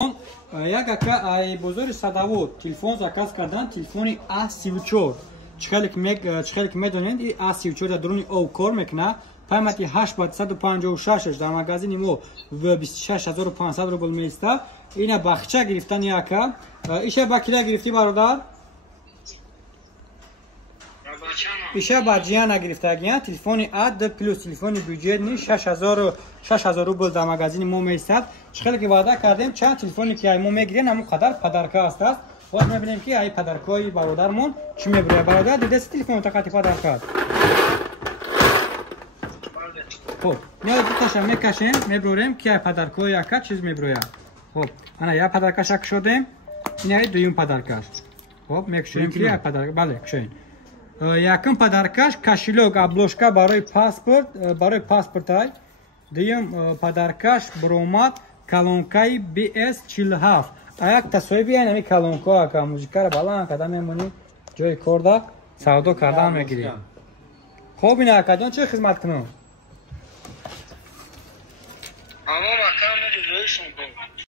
Як ака ай бозори Садовод телефон заказ кардан, телефони A34. Чхелик медонед и A34 дар дуруни ов кор мекунад. Паймати 8156 дар магазини мо в 26500 рубл меиста. Ина бахча гирифтан яка. Иша ба кила гирифти бародар? Иша ба ҷияна гирифтагия. Телефони A плюс телефони бюджетни 6000 рубл дар магазини мо меистад. Чхелики ваъда кардем чанд телефони ки ай мо мегирем ҳамон қадар падарка астаст. Боз мебинем ки ай падаркои бародармон чӣ мебурад. Бародар дидаси телефон тақати падарка. Хоб, я дуташа мекашем, мебурем ки ай падаркои яка чиз мебурояд. Хоб, ана я падаркаша кушодем. Ин ай дуюм падаркаш. Хоб, мекушем ки ай падарка, бале, кушем. Якум падаркаш кошелек обложка барои паспорт ай. Дуюм падаркаш буромад калонкаи BS47. Аяк тасоиби ай нами калонко ака музикара баланд када мемонӣ ҷои корда савдо кардан мегирӣ. Хоб ин ака ҷон чӣ хизмат кунам?